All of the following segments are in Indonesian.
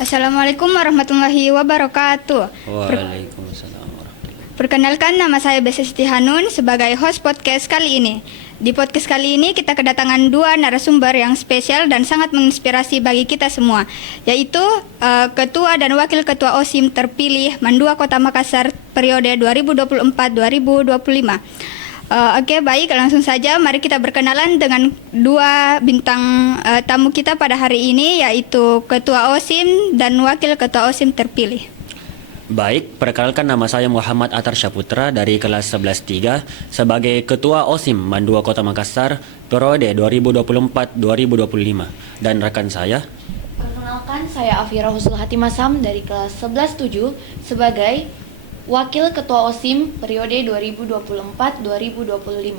Assalamualaikum warahmatullahi wabarakatuh. Waalaikumsalam warahmatullahi. Perkenalkan, nama saya Besa Siti Hanun sebagai host podcast kali ini. Di podcast kali ini kita kedatangan dua narasumber yang spesial dan sangat menginspirasi bagi kita semua, yaitu Ketua dan Wakil Ketua OSIM terpilih Mandua Kota Makassar periode 2024-2025. Oke, baik, langsung saja mari kita berkenalan dengan dua bintang tamu kita pada hari ini, yaitu Ketua OSIM dan Wakil Ketua OSIM terpilih. Baik, perkenalkan nama saya Muhammad Atar Syaputra dari kelas 11-3 sebagai Ketua OSIM Mandua Kota Makassar periode 2024-2025. Dan rekan saya, Perkenalkan, saya Afira Husul Hatimasam dari kelas 11-7 sebagai Wakil Ketua OSIM periode 2024-2025.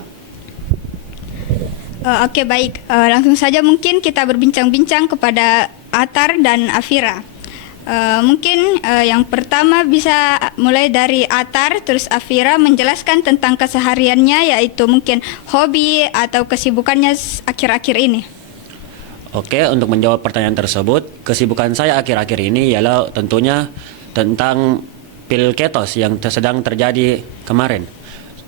Oke, baik, langsung saja mungkin kita berbincang-bincang kepada Atar dan Afira. Mungkin yang pertama bisa mulai dari Atar, terus Afira menjelaskan tentang kesehariannya, yaitu mungkin hobi atau kesibukannya akhir-akhir ini. oke, untuk menjawab pertanyaan tersebut, kesibukan saya akhir-akhir ini ialah tentunya tentang Pilketos yang sedang terjadi kemarin.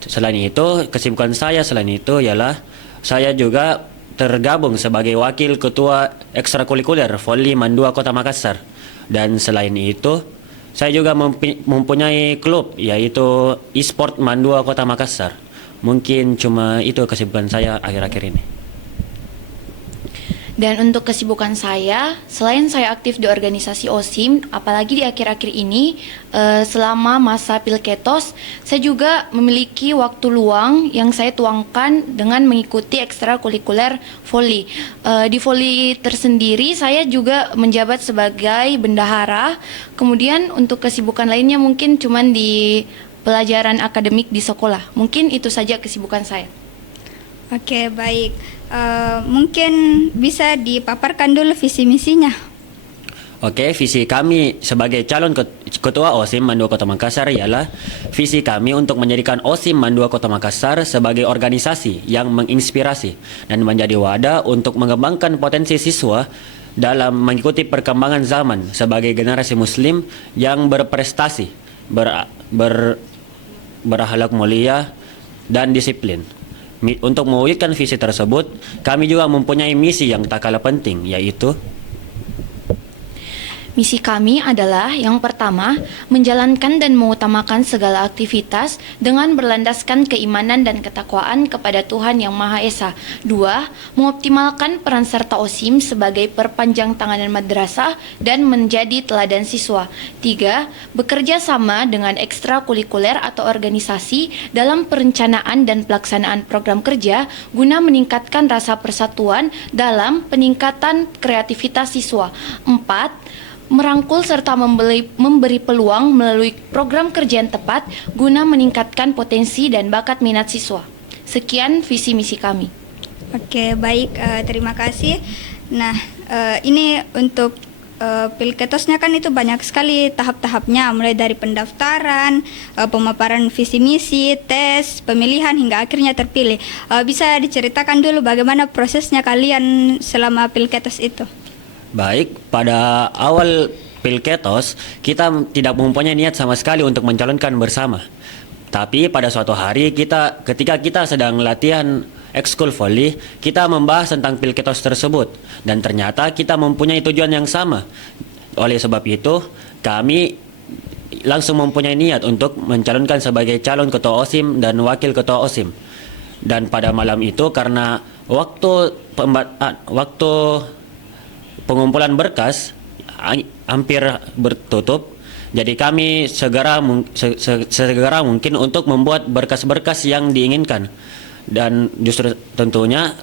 Selain itu, kesibukan saya selain itu ialah saya juga tergabung sebagai Wakil Ketua Ekstrakurikuler Voli Mandua Kota Makassar. Dan selain itu, saya juga mempunyai klub yaitu e-sport Mandua Kota Makassar. Mungkin cuma itu kesibukan saya akhir-akhir ini. Dan untuk kesibukan saya, selain saya aktif di organisasi OSIM, apalagi di akhir-akhir ini, selama masa Pilketos, saya juga memiliki waktu luang yang saya tuangkan dengan mengikuti ekstrakurikuler voli. Di voli tersendiri, saya juga menjabat sebagai bendahara. Kemudian untuk kesibukan lainnya mungkin cuman di pelajaran akademik di sekolah. Mungkin itu saja kesibukan saya. Oke, baik. Mungkin bisa dipaparkan dulu visi misinya. Oke, visi kami sebagai calon ketua OSIM Mandua Kota Makassar ialah visi kami untuk menjadikan OSIM Mandua Kota Makassar sebagai organisasi yang menginspirasi dan menjadi wadah untuk mengembangkan potensi siswa dalam mengikuti perkembangan zaman sebagai generasi muslim yang berprestasi, berakhlak mulia dan disiplin. Untuk mewujudkan visi tersebut, kami juga mempunyai misi yang tak kalah penting, yaitu Misi kami adalah yang pertama, menjalankan dan mengutamakan segala aktivitas dengan berlandaskan keimanan dan ketakwaan kepada Tuhan Yang Maha Esa. Dua, mengoptimalkan peran serta OSIM sebagai perpanjang tangan madrasah dan menjadi teladan siswa. Tiga, bekerja sama dengan ekstrakurikuler atau organisasi dalam perencanaan dan pelaksanaan program kerja guna meningkatkan rasa persatuan dalam peningkatan kreativitas siswa. Empat, merangkul serta memberi peluang melalui program kerja yang tepat guna meningkatkan potensi dan bakat minat siswa. Sekian visi misi kami. Oke, baik, terima kasih. Nah, ini untuk Pilketosnya kan itu banyak sekali tahap-tahapnya, mulai dari pendaftaran, pemaparan visi misi, tes, pemilihan hingga akhirnya terpilih. Bisa diceritakan dulu bagaimana prosesnya kalian selama Pilketos itu? baik. Pada awal Pilketos, kita tidak mempunyai niat sama sekali untuk mencalonkan bersama. Tapi pada suatu hari ketika kita sedang latihan ekskul voli, kita membahas tentang Pilketos tersebut dan ternyata kita mempunyai tujuan yang sama. Oleh sebab itu, kami langsung mempunyai niat untuk mencalonkan sebagai calon ketua OSIM dan wakil ketua OSIM. Dan pada malam itu karena waktu pengumpulan berkas hampir bertutup, jadi kami segera mungkin untuk membuat berkas-berkas yang diinginkan. Dan justru tentunya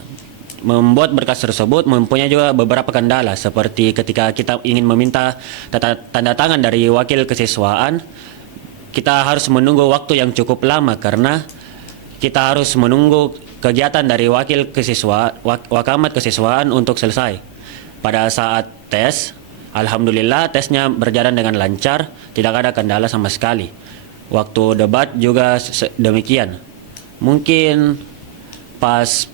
membuat berkas tersebut mempunyai juga beberapa kendala, seperti ketika kita ingin meminta tanda tangan dari wakil kesiswaan, kita harus menunggu waktu yang cukup lama karena kita harus menunggu kegiatan dari wakamat kesiswaan untuk selesai. Pada saat tes, alhamdulillah tesnya berjalan dengan lancar, tidak ada kendala sama sekali. Waktu debat juga demikian. Mungkin pas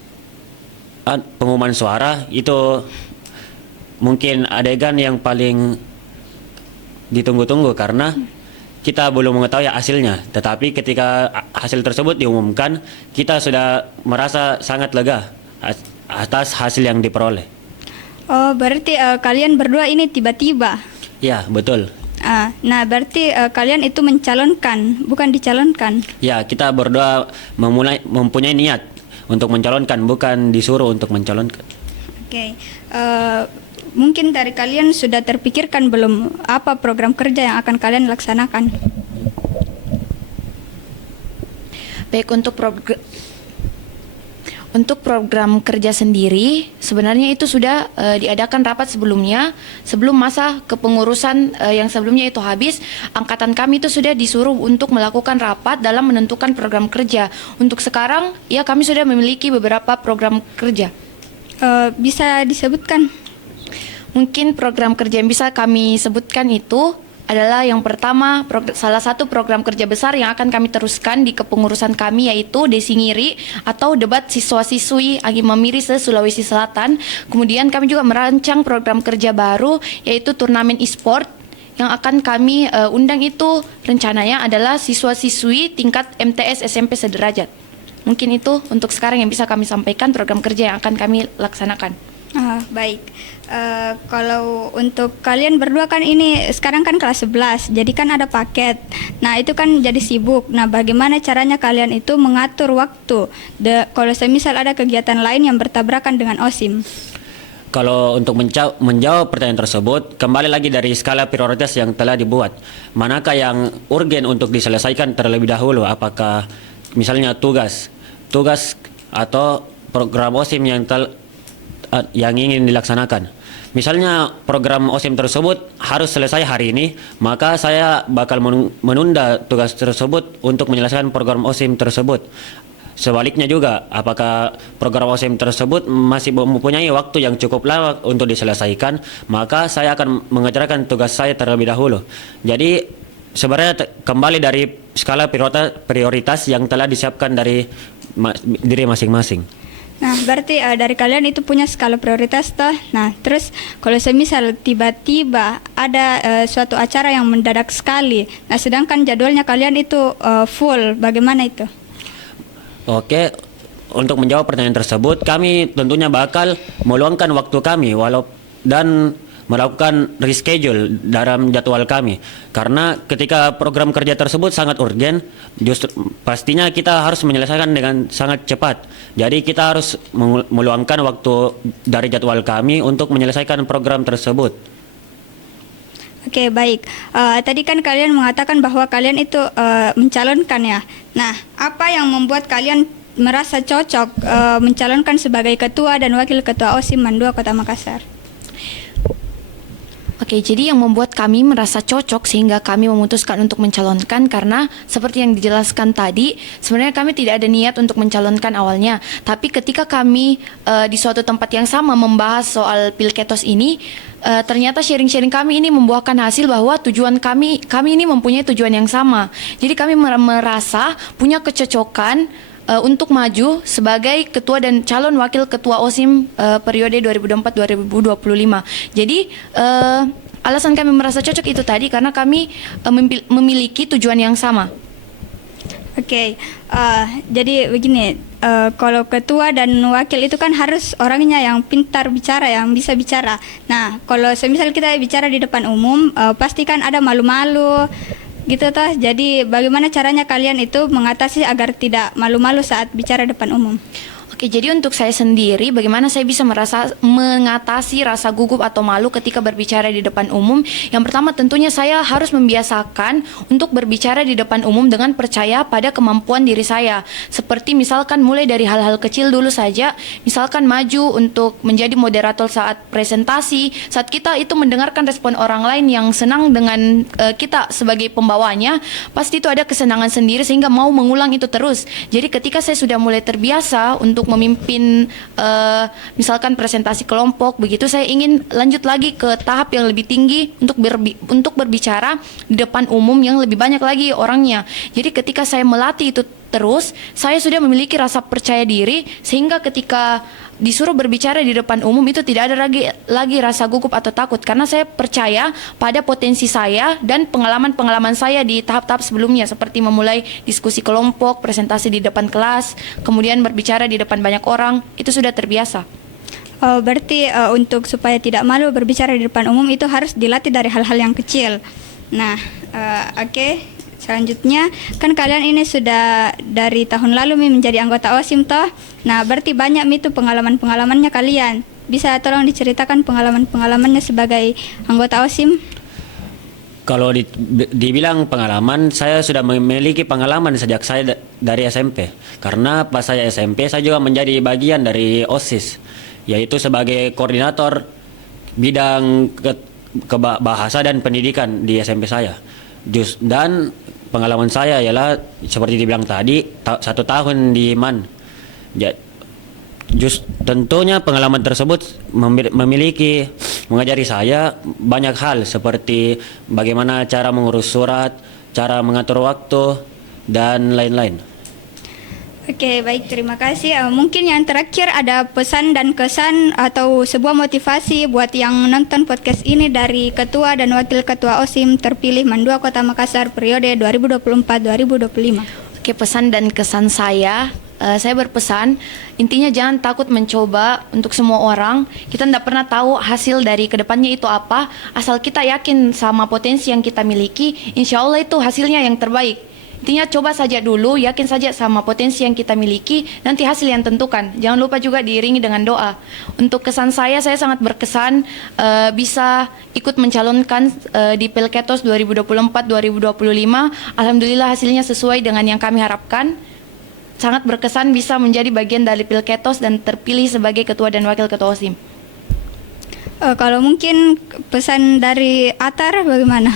pengumuman suara itu mungkin adegan yang paling ditunggu-tunggu karena kita belum mengetahui hasilnya. Tetapi ketika hasil tersebut diumumkan, kita sudah merasa sangat lega atas hasil yang diperoleh. Oh, berarti kalian berdua ini tiba-tiba. Ya, betul. Nah, berarti kalian itu mencalonkan, bukan dicalonkan. Ya, kita berdua mempunyai niat untuk mencalonkan, bukan disuruh untuk mencalonkan. Oke. Mungkin dari kalian sudah terpikirkan belum apa program kerja yang akan kalian laksanakan? Baik, untuk program kerja sendiri, sebenarnya itu sudah diadakan rapat sebelumnya, sebelum masa kepengurusan yang sebelumnya itu habis. Angkatan kami itu sudah disuruh untuk melakukan rapat dalam menentukan program kerja. Untuk sekarang, ya kami sudah memiliki beberapa program kerja. Bisa disebutkan? Mungkin program kerja yang bisa kami sebutkan itu adalah yang pertama, salah satu program kerja besar yang akan kami teruskan di kepengurusan kami yaitu Desingiri atau debat siswa-siswi Angin Mamiri se-Sulawesi Selatan. Kemudian kami juga merancang program kerja baru yaitu turnamen e-sport yang akan kami undang itu rencananya adalah siswa-siswi tingkat MTS SMP sederajat. Mungkin itu untuk sekarang yang bisa kami sampaikan program kerja yang akan kami laksanakan. Baik. Kalau untuk kalian berdua kan ini sekarang kan kelas 11, jadi kan ada paket. Nah, itu kan jadi sibuk. Nah, bagaimana caranya kalian itu mengatur waktu? Kalau semisal ada kegiatan lain yang bertabrakan dengan OSIM? Kalau untuk menjawab pertanyaan tersebut, kembali lagi dari skala prioritas yang telah dibuat. Manakah yang urgen untuk diselesaikan terlebih dahulu? Apakah misalnya tugas atau program OSIM yang ingin dilaksanakan. Misalnya program OSIM tersebut harus selesai hari ini, maka saya bakal menunda tugas tersebut untuk menyelesaikan program OSIM tersebut. Sebaliknya juga, apakah program OSIM tersebut masih mempunyai waktu yang cukup lama untuk diselesaikan, maka saya akan mengerjakan tugas saya terlebih dahulu. Jadi sebenarnya kembali dari skala prioritas yang telah disiapkan dari diri masing-masing. Nah, berarti dari kalian itu punya skala prioritas toh. Nah, terus kalau semisal tiba-tiba ada suatu acara yang mendadak sekali, nah sedangkan jadwalnya kalian itu full, bagaimana itu? Oke, untuk menjawab pertanyaan tersebut, kami tentunya bakal meluangkan waktu kami dan melakukan reschedule dalam jadwal kami. Karena ketika program kerja tersebut sangat urgen, justru pastinya kita harus menyelesaikan dengan sangat cepat. Jadi kita harus meluangkan waktu dari jadwal kami untuk menyelesaikan program tersebut. Oke, baik. Tadi kan kalian mengatakan bahwa kalian itu mencalonkan ya. Nah, apa yang membuat kalian merasa cocok mencalonkan sebagai ketua dan wakil ketua OSIM MAN 2 Kota Makassar? Oke, jadi yang membuat kami merasa cocok sehingga kami memutuskan untuk mencalonkan karena seperti yang dijelaskan tadi, sebenarnya kami tidak ada niat untuk mencalonkan awalnya. Tapi ketika kami di suatu tempat yang sama membahas soal Pilketos ini, ternyata sharing-sharing kami ini membuahkan hasil bahwa tujuan kami ini mempunyai tujuan yang sama. Jadi kami merasa punya kecocokan untuk maju sebagai ketua dan calon wakil ketua OSIM periode 2024-2025. Jadi alasan kami merasa cocok itu tadi karena kami memiliki tujuan yang sama. Oke, jadi begini, kalau ketua dan wakil itu kan harus orangnya yang pintar bicara, yang bisa bicara. Nah, kalau semisal kita bicara di depan umum, pasti kan ada malu-malu gitu toh. Jadi bagaimana caranya kalian itu mengatasi agar tidak malu-malu saat bicara depan umum? Oke, jadi untuk saya sendiri, bagaimana saya bisa mengatasi rasa gugup atau malu ketika berbicara di depan umum? Yang pertama tentunya saya harus membiasakan untuk berbicara di depan umum dengan percaya pada kemampuan diri saya. Seperti misalkan mulai dari hal-hal kecil dulu saja, misalkan maju untuk menjadi moderator saat presentasi, saat kita itu mendengarkan respon orang lain yang senang dengan kita sebagai pembawanya, pasti itu ada kesenangan sendiri sehingga mau mengulang itu terus. Jadi ketika saya sudah mulai terbiasa untuk memimpin misalkan presentasi kelompok, begitu saya ingin lanjut lagi ke tahap yang lebih tinggi untuk berbicara di depan umum yang lebih banyak lagi orangnya. Jadi ketika saya melatih itu Terus saya sudah memiliki rasa percaya diri sehingga ketika disuruh berbicara di depan umum itu tidak ada lagi rasa gugup atau takut, karena saya percaya pada potensi saya dan pengalaman-pengalaman saya di tahap-tahap sebelumnya seperti memulai diskusi kelompok, presentasi di depan kelas, kemudian berbicara di depan banyak orang, itu sudah terbiasa. Oh, berarti untuk supaya tidak malu berbicara di depan umum itu harus dilatih dari hal-hal yang kecil. Nah, oke. Selanjutnya, kan kalian ini sudah dari tahun lalu menjadi anggota OSIM toh. Nah, berarti banyak itu pengalaman-pengalamannya kalian. Bisa tolong diceritakan pengalaman-pengalamannya sebagai anggota OSIM? Kalau dibilang pengalaman, saya sudah memiliki pengalaman sejak saya dari SMP. Karena pas saya SMP, saya juga menjadi bagian dari OSIS, yaitu sebagai koordinator bidang bahasa dan pendidikan di SMP saya. Dan pengalaman saya ialah seperti dibilang tadi, 1 tahun di MAN. Tentunya pengalaman tersebut mengajari saya banyak hal seperti bagaimana cara mengurus surat, cara mengatur waktu, dan lain-lain. Oke, baik, terima kasih. Mungkin yang terakhir ada pesan dan kesan atau sebuah motivasi buat yang nonton podcast ini dari Ketua dan Wakil Ketua OSIM terpilih MAN 2 Kota Makassar periode 2024-2025. Oke, pesan dan kesan saya berpesan, intinya jangan takut mencoba. Untuk semua orang, kita tidak pernah tahu hasil dari kedepannya itu apa. Asal kita yakin sama potensi yang kita miliki, insya Allah itu hasilnya yang terbaik. Intinya coba saja dulu, yakin saja sama potensi yang kita miliki, nanti hasil yang tentukan. Jangan lupa juga diiringi dengan doa. Untuk kesan saya sangat berkesan bisa ikut mencalonkan di Pilketos 2024-2025. Alhamdulillah hasilnya sesuai dengan yang kami harapkan. Sangat berkesan bisa menjadi bagian dari Pilketos dan terpilih sebagai Ketua dan Wakil Ketua OSIM. Kalau mungkin pesan dari Atar bagaimana?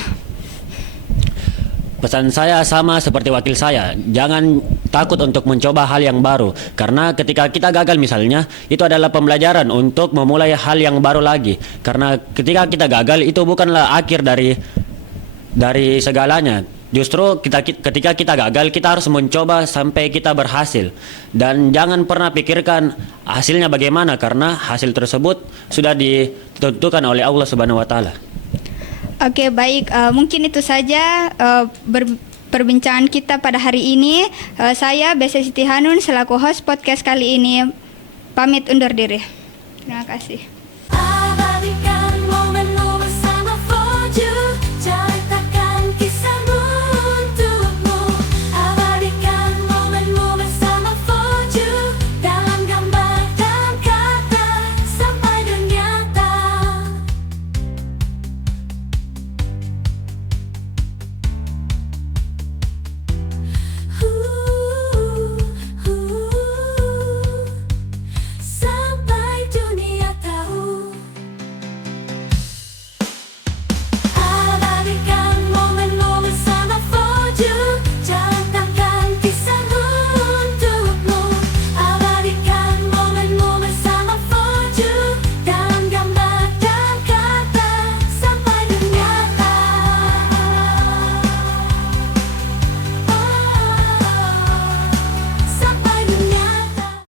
Pesan saya sama seperti wakil saya, jangan takut untuk mencoba hal yang baru. Karena ketika kita gagal misalnya, itu adalah pembelajaran untuk memulai hal yang baru lagi. Karena ketika kita gagal, itu bukanlah akhir dari segalanya. Justru ketika kita gagal, kita harus mencoba sampai kita berhasil. Dan jangan pernah pikirkan hasilnya bagaimana, karena hasil tersebut sudah ditentukan oleh Allah Subhanahu wa Ta'ala. Oke, baik. Mungkin itu saja perbincangan kita pada hari ini. Saya Bese Siti Hanun selaku host podcast kali ini pamit undur diri. Terima kasih.